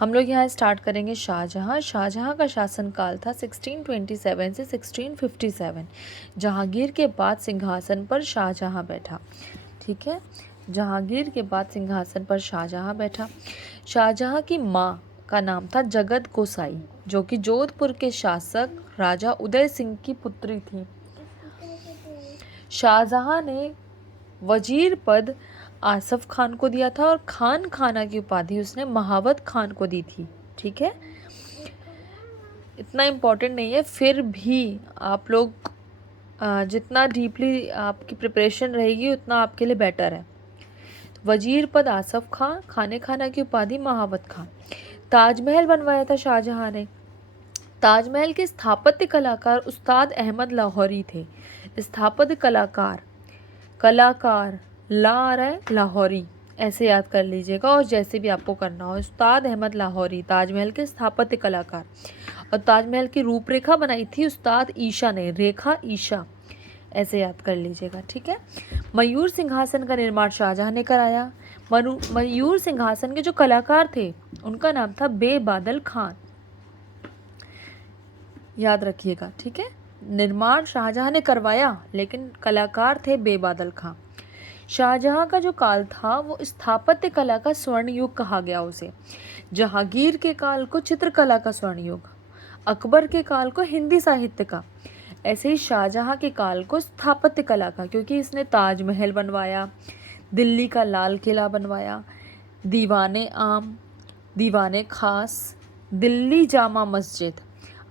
हम लोग यहाँ स्टार्ट करेंगे शाहजहाँ। शाहजहाँ का शासनकाल था 1627 से 1657। जहांगीर के बाद सिंहासन पर शाहजहाँ बैठा। ठीक है, जहांगीर के बाद सिंहासन पर शाहजहाँ बैठा। शाहजहाँ की माँ का नाम था जगत गोसाई, जो कि जोधपुर के शासक राजा उदय सिंह की पुत्री थी। शाहजहाँ ने वजीर पद आसफ खान को दिया था और खान खाना की उपाधि उसने महावत खान को दी थी। ठीक है, इतना इम्पोर्टेंट नहीं है, फिर भी आप लोग जितना डीपली आपकी प्रिपरेशन रहेगी उतना आपके लिए बेटर है। वजीर पद आसफ खान, खाने खाना की उपाधि महावत खान। ताजमहल बनवाया था शाहजहाँ ने। ताजमहल के स्थापत्य कलाकार उस्ताद अहमद लाहौरी थे। स्थापत्य कलाकार, कलाकार ला आ रहा है, लाहौरी, ऐसे याद कर लीजिएगा, और जैसे भी आपको करना हो। उस्ताद अहमद लाहौरी ताजमहल के स्थापत्य कलाकार। और ताजमहल की रूपरेखा बनाई थी उस्ताद ईशा ने, रेखा ईशा, ऐसे याद कर लीजिएगा। ठीक है, मयूर सिंहासन का निर्माण शाहजहाँ ने कराया। मयूर सिंहासन के जो कलाकार थे उनका नाम था बेबादल खान, याद रखिएगा। ठीक है, निर्माण शाहजहाँ ने करवाया लेकिन कलाकार थे बेबादल खान। शाहजहाँ का जो काल था वो स्थापत्य कला का स्वर्ण युग कहा गया उसे। जहांगीर के काल को चित्रकला का स्वर्ण युग, अकबर के काल को हिंदी साहित्य का, ऐसे ही शाहजहाँ के काल को स्थापत्य कला का, क्योंकि इसने ताजमहल बनवाया, दिल्ली का लाल किला बनवाया, दीवाने आम, दीवाने खास, दिल्ली जामा मस्जिद,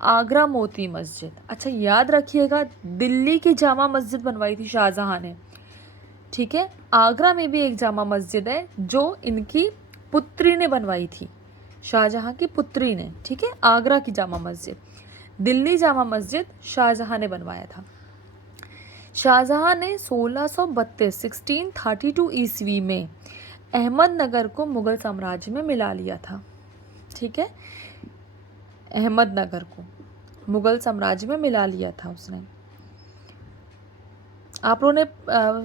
आगरा मोती मस्जिद। अच्छा याद रखिएगा, दिल्ली की जामा मस्जिद बनवाई थी शाहजहाँ ने। ठीक है, आगरा में भी एक जामा मस्जिद है जो इनकी पुत्री ने बनवाई थी, शाहजहाँ की पुत्री ने। ठीक है, आगरा की जामा मस्जिद, दिल्ली जामा मस्जिद शाहजहाँ ने बनवाया था। शाहजहाँ ने 1632 ईस्वी में अहमदनगर को मुगल साम्राज्य में मिला लिया था। ठीक है, अहमदनगर को मुगल साम्राज्य में मिला लिया था उसने। आप लोगों ने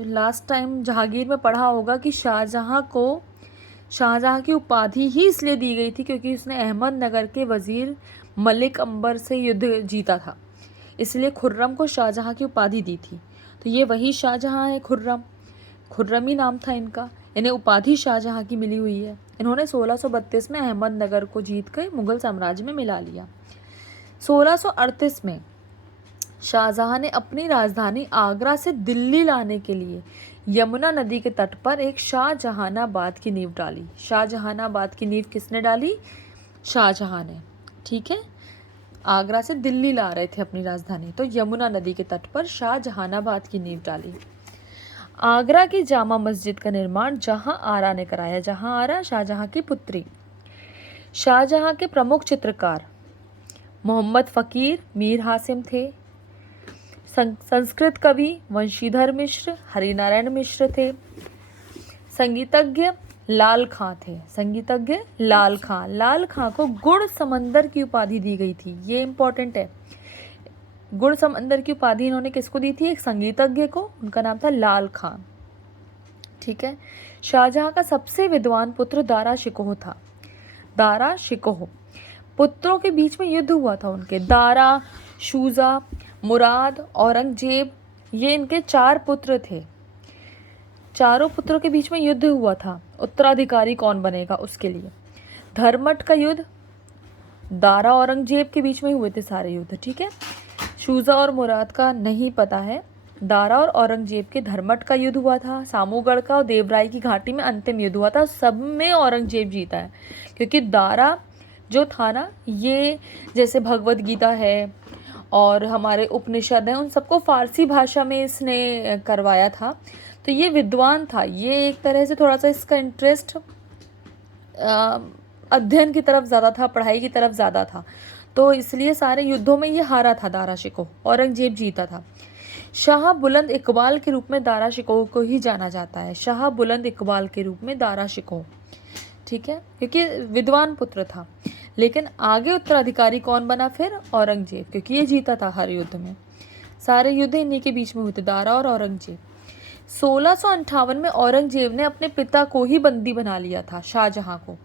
लास्ट टाइम जहांगीर में पढ़ा होगा कि शाहजहाँ को शाहजहाँ की उपाधि ही इसलिए दी गई थी क्योंकि उसने अहमदनगर के वजीर मलिक अंबर से युद्ध जीता था, इसलिए खुर्रम को शाहजहाँ की उपाधि दी थी। तो ये वही शाहजहाँ है, खुर्रम, खुर्रम नाम था इनका। इन्हें उपाधि शाहजहाँ की मिली हुई है। इन्होंने 1632 में अहमदनगर को जीत कर मुगल साम्राज्य में मिला लिया। 1638 में शाहजहाँ ने अपनी राजधानी आगरा से दिल्ली लाने के लिए यमुना नदी के तट पर एक शाहजहानाबाद की नींव डाली। शाहजहानाबाद की नींव किसने डाली? शाहजहाँ ने। ठीक है, आगरा से दिल्ली ला रहे थे अपनी राजधानी, तो यमुना नदी के तट पर शाहजहानाबाद की नींव डाली। आगरा की जामा मस्जिद का निर्माण जहां आरा ने कराया। जहां आरा शाहजहाँ की पुत्री। शाहजहाँ के प्रमुख चित्रकार मोहम्मद फ़कीर मीर हासिम थे। संस्कृत कवि वंशीधर मिश्र, हरिनारायण मिश्र थे। संगीतज्ञ लाल खां थे। संगीतज्ञ लाल खां। लाल खां को गुण समंदर की उपाधि दी गई थी, ये इंपॉर्टेंट है। गुण समंदर की उपाधि इन्होंने किसको दी थी? एक संगीतज्ञ को, उनका नाम था लाल खां। ठीक है, शाहजहाँ का सबसे विद्वान पुत्र दारा शिकोह था। दारा शिकोह, पुत्रों के बीच में युद्ध हुआ था उनके। दारा, शूजा, मुराद, औरंगजेब, ये इनके 4 पुत्र थे। चारों पुत्रों के बीच में युद्ध हुआ था, उत्तराधिकारी कौन बनेगा उसके लिए। धर्मट का युद्ध दारा औरंगजेब के बीच में हुए थे सारे युद्ध। ठीक है, शूजा और मुराद का नहीं पता है। दारा और औरंगजेब के धर्मट का युद्ध हुआ था। सामूगढ़ का और देवराय की घाटी में अंतिम युद्ध हुआ था, सब में औरंगजेब जीता है, क्योंकि दारा जो था ना, ये जैसे भगवत गीता है और हमारे उपनिषद हैं, उन सबको फारसी भाषा में इसने करवाया था, तो ये विद्वान था। ये एक तरह से थोड़ा सा इसका इंटरेस्ट अध्ययन की तरफ ज़्यादा था, पढ़ाई की तरफ ज़्यादा था, तो इसलिए सारे युद्धों में ये हारा था दारा शिकोह, औरंगजेब जीता था। शाह बुलंद इकबाल के रूप में दारा शिकोह को ही जाना जाता है। शाह बुलंद इकबाल के रूप में दारा शिकोह। ठीक है, क्योंकि विद्वान पुत्र था। लेकिन आगे उत्तराधिकारी कौन बना फिर? औरंगजेब, क्योंकि ये जीता था हर युद्ध में। सारे युद्ध इन्हीं के बीच में हुए थे, दारा और औरंगजेब। 1658 में औरंगजेब ने अपने पिता को ही बंदी बना लिया था, शाहजहाँ को,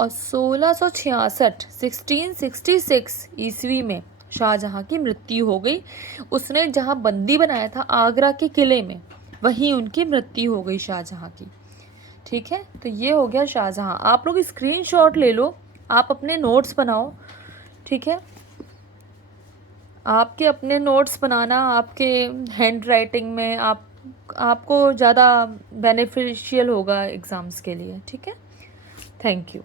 और 1666 ईस्वी में शाहजहाँ की मृत्यु हो गई। उसने जहाँ बंदी बनाया था आगरा के किले में, वहीं उनकी मृत्यु हो गई शाहजहाँ की। ठीक है, तो ये हो गया शाहजहाँ। आप लोग स्क्रीनशॉट ले लो, आप अपने नोट्स बनाओ। ठीक है, आपके अपने नोट्स बनाना आपके हैंड राइटिंग में आपको ज़्यादा बेनिफिशियल होगा एग्ज़ाम्स के लिए। ठीक है, थैंक यू।